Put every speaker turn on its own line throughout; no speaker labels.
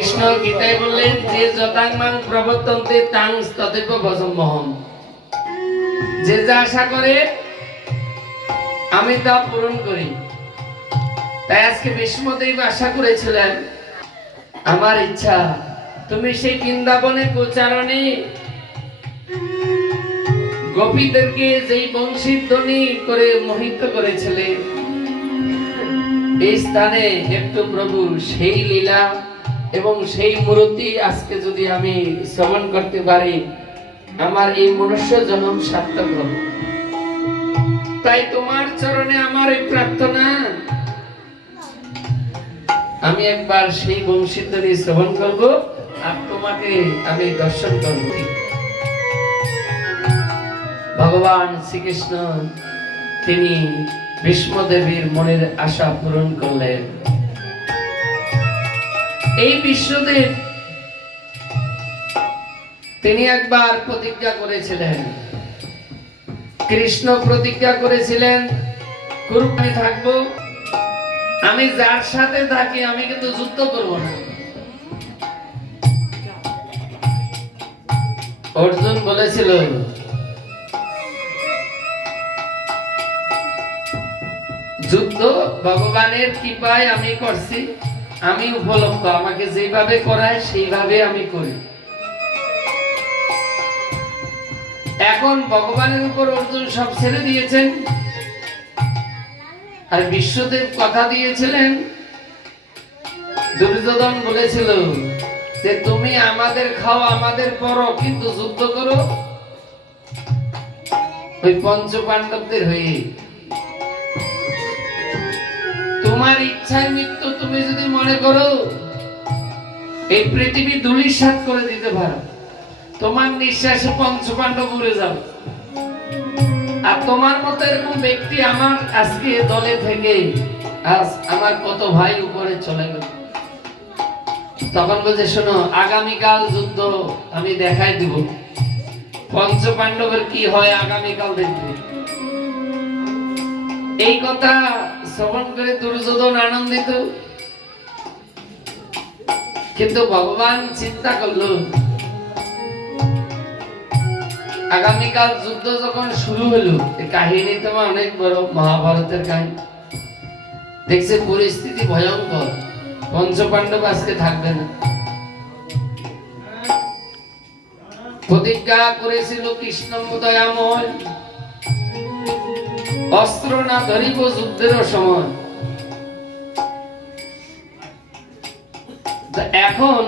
কৃষ্ণ গীতায় বললেন, যে প্রবর্তন্তে তাং যে যা আশা করে, আমি তা পূরণ করি। তাই আজকে আশা করেছিলেন, আমার ইচ্ছা, তুমি সেই বৃন্দাবনে প্রচারণে গোপীদেরকে যেই বংশীধ্বনি করে মোহিত করেছিলে, এই স্থানে একটু প্রভু সেই লীলা এবং সেই মূর্তি আজকে যদি আমি শ্রবণ করতে পারি, আমার এই মনুষ্য জন্ম সার্থক হবে। তাই তোমার চরণে আমার এই প্রার্থনা। আমি একবার সেই বংশীধ্বনি শ্রবণ করব আর তোমাকে আমি দর্শন করব। ভগবান শ্রীকৃষ্ণ, তিনি বিষ্ণুদেবীর মনের আশা পূরণ করলেন। এই বিশ্বদেব তিনি একবার প্রতিজ্ঞা করেছিলেন। কৃষ্ণ প্রতিজ্ঞা করেছিলেন কুরুক্ষে থাকব। আমি যার সাথে থাকি, আমি কিন্তু যুদ্ধ করব না। অর্জুন বলেছিল, যুদ্ধ ভগবানের কৃপায় আমি করছি। আমি উপলব্ধ, আমাকে যেভাবে করায় সেইভাবে আমি করি। এখন ভগবানের উপর অর্জুন সব ছেড়ে দিয়েছেন। আর বিশ্বদেব কথা দিয়েছিলেন। দুর্যোধন বলেছিল যে, তুমি আমাদের খাও, আমাদের করো কিন্তু যুদ্ধ করো। ওই পঞ্চ পাণ্ডবদের হয়ে তোমার ইচ্ছায় মৃত্যু তুমি যদি মনে করো, এই পৃথিবী ধুলিসাৎ করে দিতে পারো। তোমার নিঃশ্বাসে পঞ্চ পাণ্ডব উড়ে যাবে। আর তোমার মতো এরকম ব্যক্তি আমার আজকে দলে থেকে আজ আমার কত ভাই উপরে চলে গেল। তখন বলছে, শোনো, আগামীকাল যুদ্ধ আমি দেখাই দিব। পঞ্চ পাণ্ডবের কি হয় আগামীকাল দেখবে। এই কথা শ্রবণ করে দুর্যোধন আনন্দিত। কিন্তু ভগবান চিন্তা করল, আগামীকাল যুদ্ধ যখন শুরু হলো কাহিনী তোমার অনেক বড় মহাভারতের কাহিনী। দেখছে পরিস্থিতি ভয়ঙ্কর পঞ্চপাণ্ডব আজকে থাকবে না। প্রতিজ্ঞা করেছিল কৃষ্ণ দয়াময় অস্ত্র না ধরিব যুদ্ধের সময়। এখন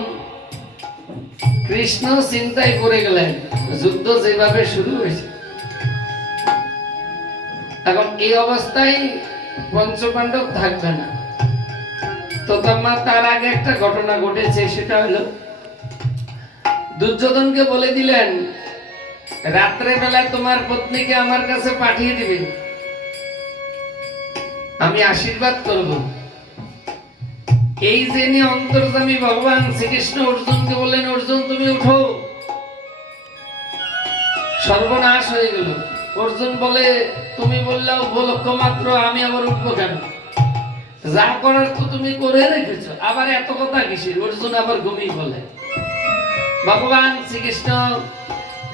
কৃষ্ণ চিন্তায় পড়ে গেলেন, যুদ্ধ যেভাবে শুরু হয়েছে। এখন এই অবস্থায় পঞ্চপাণ্ডব থাকবে না। তো তার আগে একটা ঘটনা ঘটেছে, সেটা হলো দুর্যোধনকে বলে দিলেন রাত্রে বেলায় তোমার পত্নীকে আমার কাছে পাঠিয়ে দিবে। আমি আশীর্বাদ করব। এই যে অন্তর্জামী ভগবান শ্রীকৃষ্ণ অর্জুনকে বললেন, অর্জুন, তুমি উঠো। সর্বনাশ হয়ে গেল। অর্জুন বলে, তুমি বললে উপলক্ষ মাত্র, আমি আবার উঠবো কেন? যা করার তো তুমি করে রেখেছো, আবার এত কথা কিসের? অর্জুন আবার ঘুমিয়ে বলে ভগবান শ্রীকৃষ্ণ,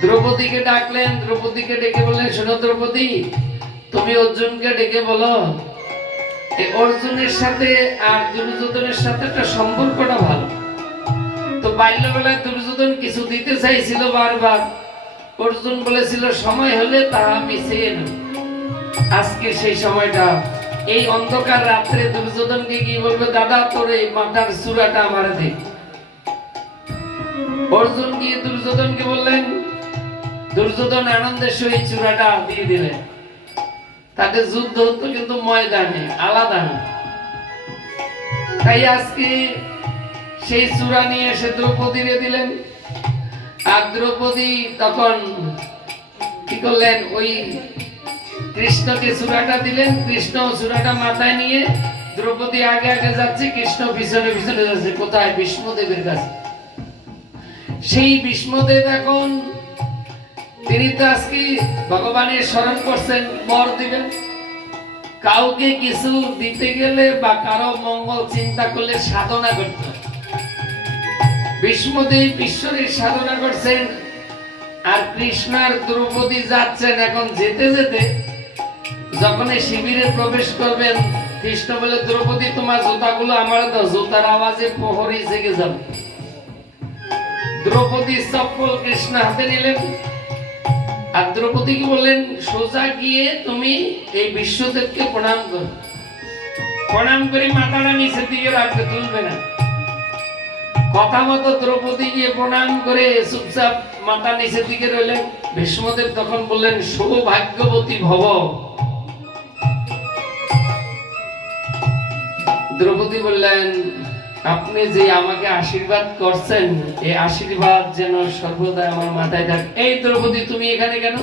দ্রৌপদীকে ডাকলেন, দ্রৌপদীকে ডেকে বললেন, শোনো দ্রৌপদী, তুমি অর্জুনকে ডেকে বলো অর্জুনের সাথে আর দুর্যোধনের সাথে একটা সম্পর্কটা ভালো। তো বাল্যবেলায় দুর্যোধন কিছু দিতে চাইছিল বারবার। অর্জুন বলেছিল, সময় হলে তা আমি চেয়ে আজকে সেই সময়টা। এই অন্ধকার রাত্রে দুর্যোধনকে কি বলবে, দাদা, তোর এই মাথার চূড়াটা আমার দে। অর্জুন গিয়ে দুর্যোধনকে বললেন, দুর্যোধন আনন্দের সহিত চূড়াটা দিয়ে দিলেন। তাদের যুদ্ধ হতো কিন্তু ময়দানে আলাদা না তাই আজকে সেই চূড়া নিয়ে এসে দ্রৌপদীরে দিলেন। আর দ্রৌপদী তখন কি করলেন? ওই কৃষ্ণকে চূড়াটা দিলেন। কৃষ্ণ চূড়াটা মাথায় নিয়ে দ্রৌপদী আগে আগে যাচ্ছে, কৃষ্ণ পিছনে পিছনে যাচ্ছে। কোথায়? বিষ্ণুদেবের কাছে। সেই বিষ্ণুদেব এখন তিনি তো আজকে ভগবানের স্মরণ করছেন বর দিবেন। কাউকে কিছু দিতে গেলে বা কারও মঙ্গল চিন্তা করলে সাধনা করতে হয়। ভীষ্মদেব ঈশ্বরের সাধনা করছেন, আর কৃষ্ণার দ্রৌপদী যাচ্ছেন এখন যেতে যেতে। যখন শিবিরে প্রবেশ করবেন, কৃষ্ণ বলে, দ্রৌপদী, তোমার জুতাগুলো আমার দাও, জুতার আওয়াজে প্রহরী জেগে যাবে। দ্রৌপদী চপ্পল কৃষ্ণ হাতে নিলেন আর বললেন, সোজা গিয়ে তুমি এই বিশ্বদেবকে প্রণাম করো। প্রণাম করে মাথাটা নিচের দিকে রাখবে, তুলবে না। কথা মতো দ্রৌপদী গিয়ে প্রণাম করে চুপচাপ মাথা নিচের দিকে রইলেন। ভীষ্মদেব তখন বললেন, সৌভাগ্যবতী ভব। দ্রৌপদী বললেন আপনি যে আমাকে আশীর্বাদ করছেন, এই আশীর্বাদ যেন সর্বদা আমার মাথায় থাক। এই দ্রৌপদী, তুমি এখানে কেন?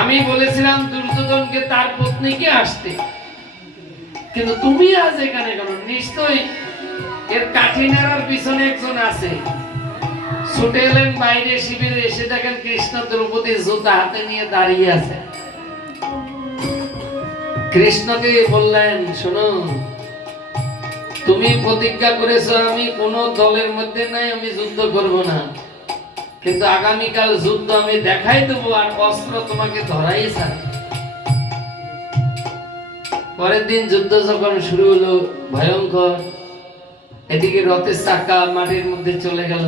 আমি বলেছিলাম দুর্যোধনকে তার পত্নীকে আসতে। কিন্তু তুমি আজ এখানে কেন? নিশ্চয়ই এর কাঠিনারার পিছনে একজন আছে। ছুটে এলেন বাইরে শিবিরে, এসে দেখেন কৃষ্ণ দ্রৌপদী জুতা হাতে নিয়ে দাঁড়িয়ে আছে। কৃষ্ণকে বললেন, শোনো তুমি প্রতিজ্ঞা করেছ, আমি কোন দলের মধ্যে নাই, আমি যুদ্ধ করব না। কিন্তু আগামীকাল যুদ্ধ আমি দেখাই দেবো, আর অস্ত্র তোমাকে ধরাই ছাড় পরের দিন যুদ্ধ যখন শুরু হলো, ভয়ঙ্কর। এদিকে রথের চাকা মাটির মধ্যে চলে গেল।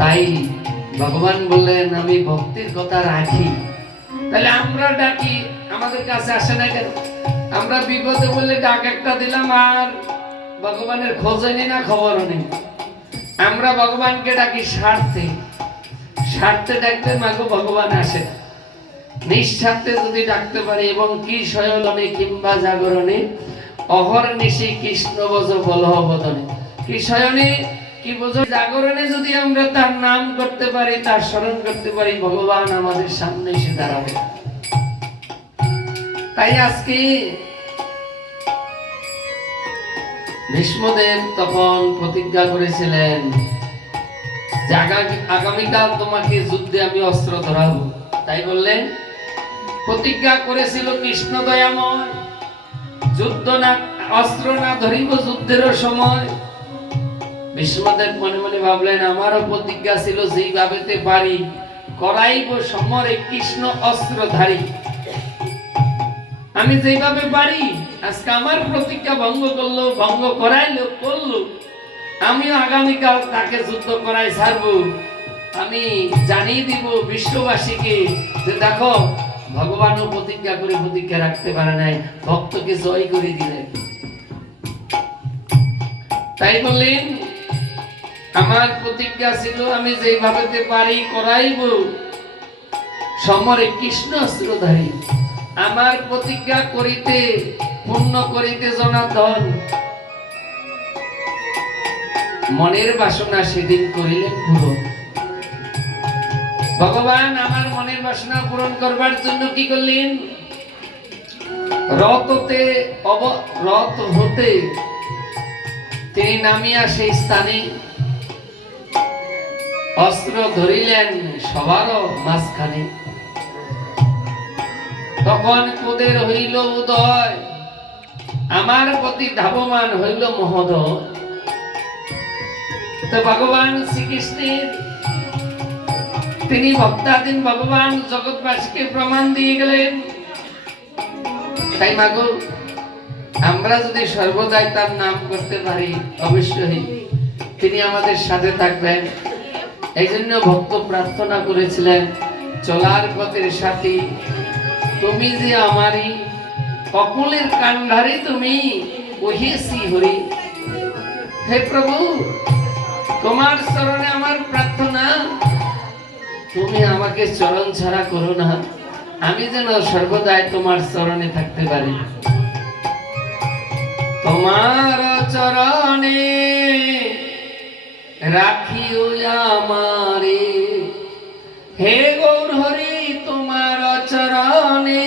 তাই ভগবান বললেন, আমি ভক্তির কথা রাখি। তাহলে আমরা ডাকি আমাদের কাছে আসে না কেন? আমরা বিপদে বললে ডাক একটা দিলাম আর ভগবানের খোঁজে নেই না খবরও নেই। আমরা ভগবানকে ডাকি স্বার্থে। স্বার্থে ডাকতে মাগো ভগবান আসে। নিঃস্বার্থে যদি ডাকতে পারি এবং কি শয়লনে কিংবা জাগরণে, অহর অহর্নিশি কৃষ্ণ বজ বলহ বদনে। কি শয়নে কি বোঝো জাগরণে যদি আমরা তার নাম করতে পারি, তার স্মরণ করতে পারি, ভগবান আমাদের সামনে এসে দাঁড়াবে। তাই আজকে ভীষ্মদেব তখন প্রতিজ্ঞা করেছিলেন আগামীকাল তোমাকে যুদ্ধে আমি অস্ত্র ধরাবো। তাই বললেন, প্রতিজ্ঞা করেছিল কৃষ্ণ দয়াময়, যুদ্ধ না অস্ত্র না ধরিব যুদ্ধের সময়। বিষ্ণুদেব মনে মনে ভাবলেন, আমারও প্রতিজ্ঞা ছিল যেইভাবেতে পারি, করাইব সমরে কৃষ্ণ অস্ত্রধারী। আমি যেভাবে পারি, আজকে আমার প্রতিজ্ঞা ভঙ্গ করল, ভঙ্গ করাইলো, করল। আমিও আগামীকাল তাকে যুদ্ধ করাই ছাড়বো। আমি জানিয়ে দিব বিশ্ববাসীকে যে দেখো, ভগবানও প্রতিজ্ঞা করে প্রতিজ্ঞা রাখতে পারে নাই, ভক্তকে জয় করে দিলেন তাই বললেন, আমার প্রতিজ্ঞা ছিল, আমি যেভাবে পারি করাইব। সমরে কৃষ্ণ অস্ত্রধারী আমার প্রতিজ্ঞা করিতে, পূর্ণ করিতে জনার্দন মনের বাসনা সেদিন করিলেন পূরণ। ভগবান, আমার মনের বাসনা পূরণ করবার জন্য কি করলেন? রথ হতে অব, রথ হতে তিনি নামিয়া সেই স্থানে অস্ত্র ধরিলেন সবারও মাঝখানে। তখন কোদের হইল উদয়। আমার প্রতি ধাবমান হইল মহোদয়। তো ভগবান শ্রীকৃষ্ণের তিনি ভক্তাধীন ভগবান জগৎবাসীকে প্রমাণ দিয়ে গেলেন। তাই মাগো, আমরা যদি সর্বদাই তার নাম করতে পারি, অবশ্যই তিনি আমাদের সাথে থাকবেন। এই জন্য ভক্ত প্রার্থনা করেছিলেন, চলার পথের সাথী তুমি যে আমারই অকুলের কান্ডারে তুমি ওহিয়েছি হরি। হে প্রভু, তোমার চরণে আমার প্রার্থনা। তুমি আমাকে চরণ ছাড়া করো না। আমি যেন সর্বদাই তোমার চরণে থাকতে পারি। তোমার চরণে রাখিও আমারে। হে গৌর হরি তোমার চরণে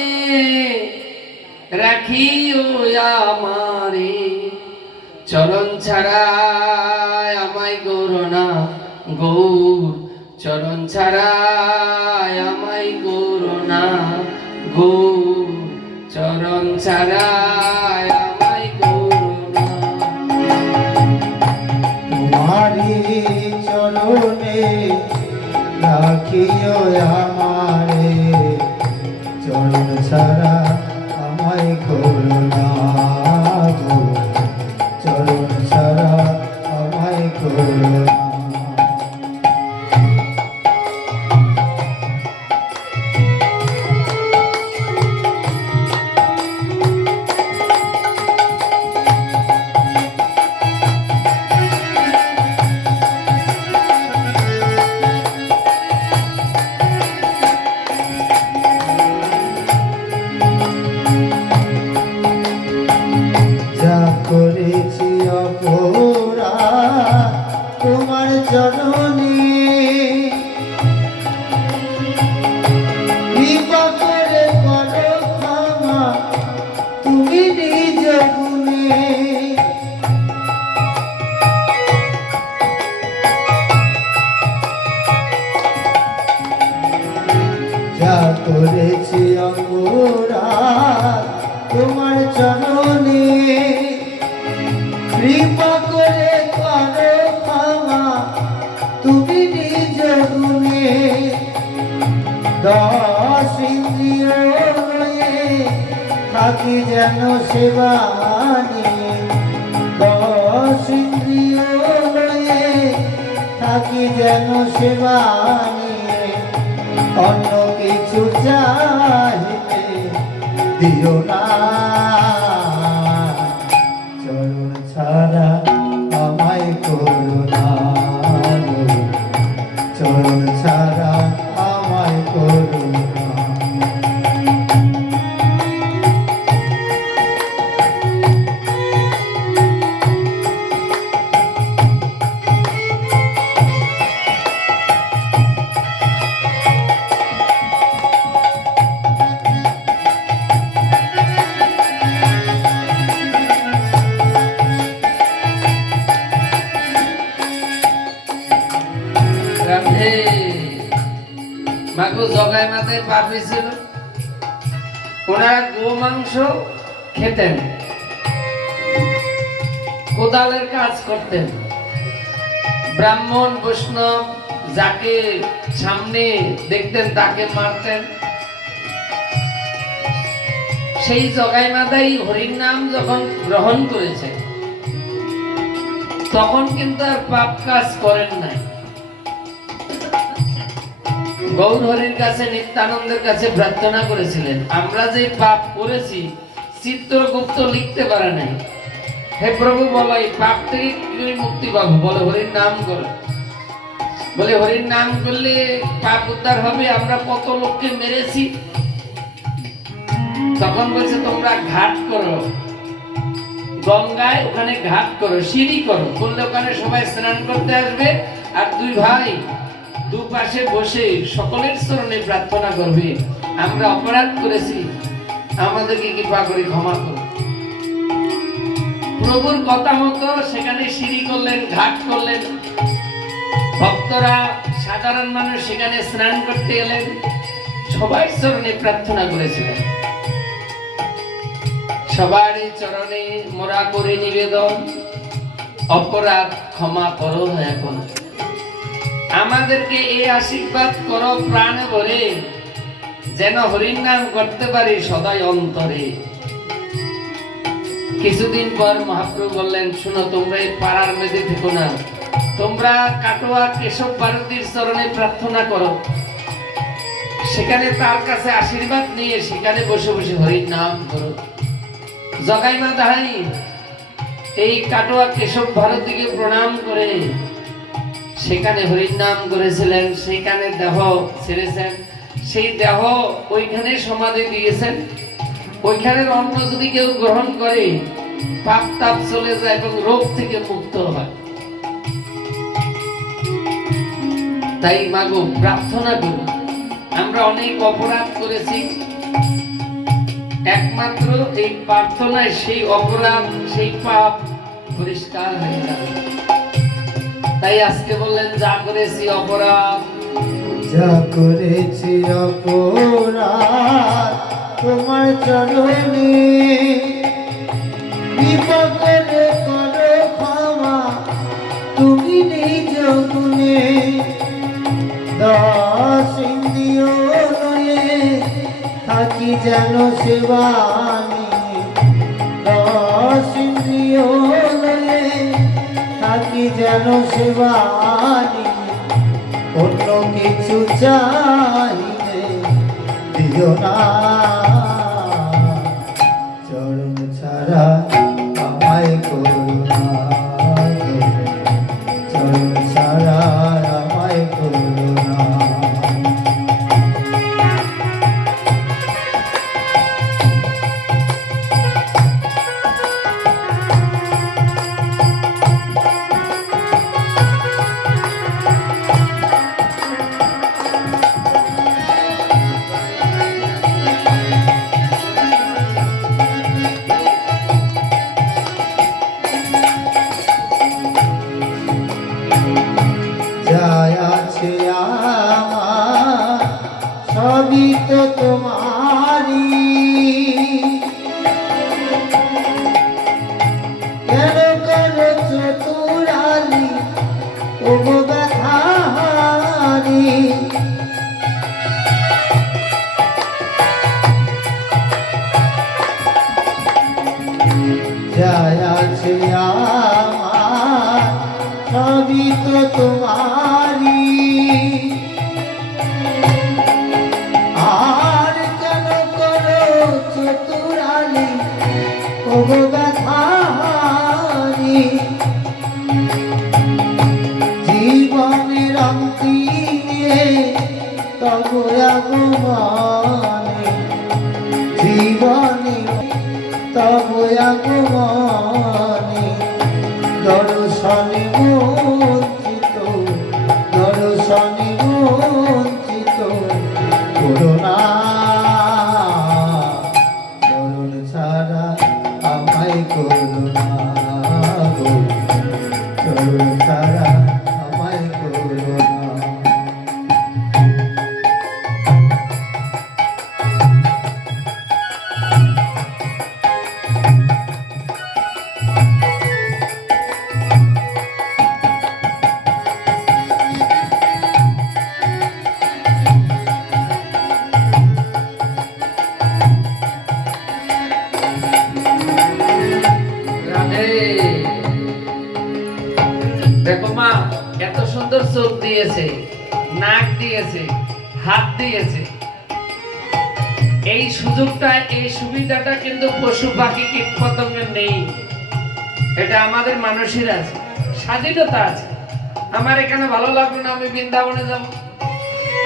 রাখিও আমারে। চরণ ছাড়া আমায় গৌর না গৌর। চরণ ছাড়া আমায় গৌর না গৌর। চরণ ছাড়া তোমার চরণে কৃপা
করে করো ক্ষমা তুমি নিজ গুণে। দশ ইন্দ্রিয় রয়ে থাকি যেন সেবা নিয়ে
দশ ইন্দ্রিয় রয়ে থাকি যেন সেবা অন্য কিছু চাই দিও না। বৈষ্ণব যাকে সামনে দেখতেন, তাকে মারতেন। সেই জগাই মাতাই হরির নাম যখন গ্রহণ করেছে তখন কিন্তু আর পাপ কাজ করেন নাই। গৌরহরির কাছে, নিত্যানন্দের কাছে প্রার্থনা করেছিলেন, আমরা যে পাপ করেছি, চিত্রগুপ্ত লিখতে পারে নাই। হে প্রভু, বলো এই পাপ থেকে কি মুক্তি পাবো? বলে, হরির নাম করো। বলে, হরির নাম করলে পাপ উদ্ধার হবে, আমরা কত লোককে মেরেছি? তখন বলছে, তোমরা ঘাট করো, গঙ্গায় ওখানে ঘাট করো, সিঁড়ি করো করলে ওখানে সবাই স্নান করতে আসবে আর দুই ভাই দুপাশে বসে সকলের চরণে প্রার্থনা করবে, আমরা অপরাধ করেছি, আমাদেরকে কৃপা করে ক্ষমা করো। প্রভুর কথা মতো সেখানে সিঁড়ি করলেন, ঘাট করলেন। ভক্তরা সাধারণ মানুষ সেখানে স্নান করতে এলেন, সবাই চরণে প্রার্থনা করেছিলেন। সবারই চরণে মোরা করে নিবেদন, অপরাধ ক্ষমা করো করো। আমাদেরকে এই আশীর্বাদ করো প্রাণ ভরে যেন হরির নাম করতে পারি সদাই অন্তরে। কিছুদিন পর মহাপ্রভু বললেন, শুনো, তোমরা এই পাড়ার মেঝে থেকো না। তোমরা কাটোয়া কেশব ভারতীর চরণে প্রার্থনা করো। সেখানে তার কাছে আশীর্বাদ নিয়ে সেখানে বসে বসে হরির নাম করো জগাইমা দাহাই এই কাটোয়া কেশব ভারতীকে প্রণাম করে সেখানে হরির নাম করেছিলেন সেখানে দেহ ছেড়েছেন। সেই দেহ ওইখানে সমাধি দিয়েছেন। ওইখানের অন্ন যদি কেউ গ্রহণ করে, পাপ তাপ চলে যায় এবং রোগ থেকে মুক্ত হয়। তাই মাগো, প্রার্থনা করো। আমরা অনেক অপরাধ করেছি। একমাত্র এই প্রার্থনায় সেই অপরাধ, সেই পাপ পরিষ্কার হয়ে যাবে। তাই আজকে বললেন, যা করেছি অপরাধ।
যা করেছি অপরাধ, তোমার চরণে বিপদের করো ক্ষমা, তুমি নিজ গুণে দশ ইন্দ্রিয় লয়ে থাকি যেন সেবা নিয়ে দশ ইন্দ্রিয় লয়ে থাকি যেন সেবা নিয়ে অন্য কিছু চাইলে দিও না।
হাত দিয়েছে। এই সুযোগটা, এই সুবিধাটা কিন্তু পশু পাখি কীট পতঙ্গের নেই। এটা আমাদের মানুষের আছে, স্বাধীনতা আছে। আমার এখানে ভালো লাগল না, আমি বৃন্দাবনে যাব,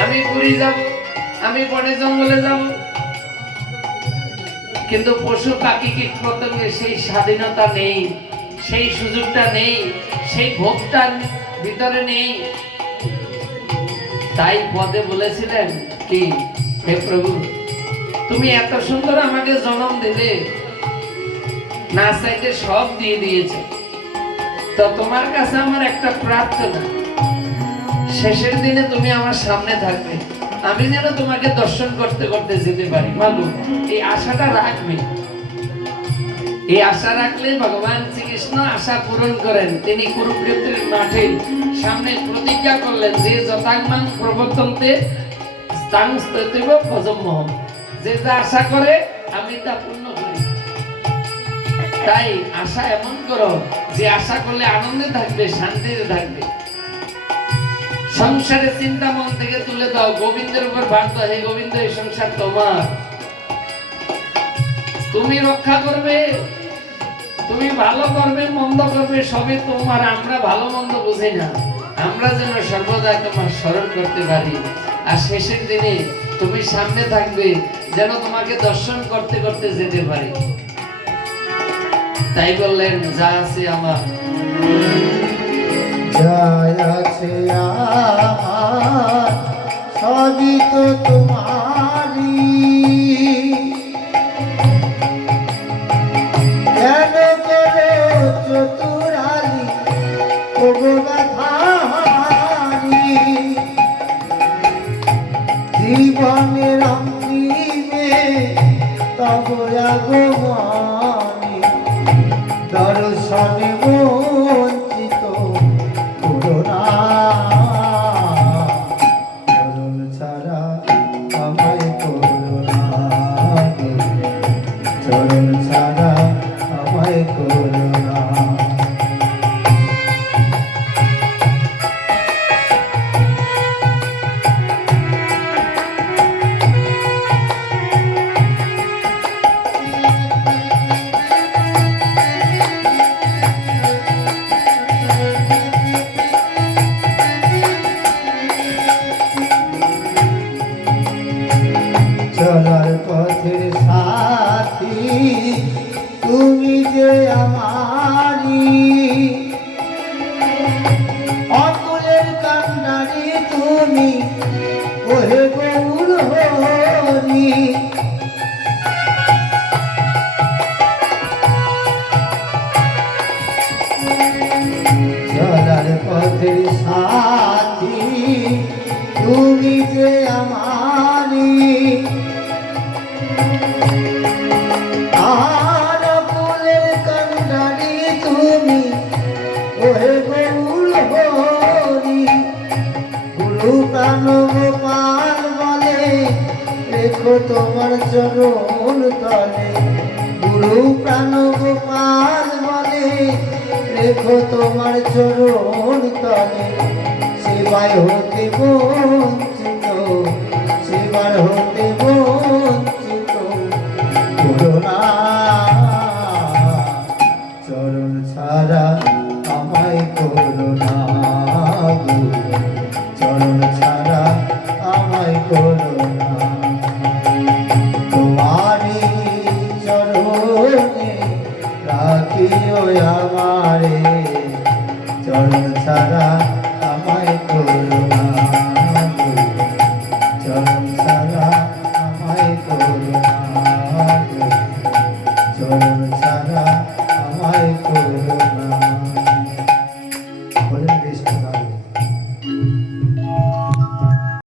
আমি পুরী যাব, আমি বনে জঙ্গলে যাব। কিন্তু পশু পাখি কীট পতঙ্গের সেই স্বাধীনতা নেই, সেই সুযোগটা নেই, সেই ভোগটা ভিতরে নেই। তাই পদে বলেছিলেন কি, হে প্রভু, তুমি এত সুন্দর আমাকে জন্ম দিলে, না চাইতে সব দিয়ে দিয়েছে। তো তোমার কাছে আমার একটা প্রার্থনা, শেষের দিনে তুমি আমার সামনে থাকবে। আমি যেন তোমাকে দর্শন করতে করতে যেতে পারি। মালু এই আশাটা রাখবে। এই আশা রাখলে ভগবান শ্রীকৃষ্ণ আশা পূরণ করেন। তিনি কুরুক্ষেত্রের মাঠে সামনে প্রতিজ্ঞা করলেন যে যথাগমান প্রবর্তন্তে স্থান স্তৈব ভজমোহম যে যা আশা করে, আমি তা পূর্ণ করি। তাই আশা এমন করো যে আশা করলে আনন্দে থাকবে, শান্তিতে থাকবে। সংসারের চিন্তা মন থেকে তুলে দাও। গোবিন্দের উপর ভার দাও। হে গোবিন্দ, এই সংসার তোমার। তুমি রক্ষা করবে, তুমি ভালো করবে, মন্দ করবে, সবই তোমার, আমরা ভালো মন্দ বুঝি না। আমরা যেন সর্বদা তোমার স্মরণ করতে পারি। আর শেষের দিনে তুমি সামনে থাকবে, যেন তোমাকে দর্শন করতে করতে যেতে পারি। তাই বললেন, যা আছে আমার।
যায় আছে প্রাণ গোপাল বলে রেখো তোমার চরণ তলে সেবায় হতে বন্ধু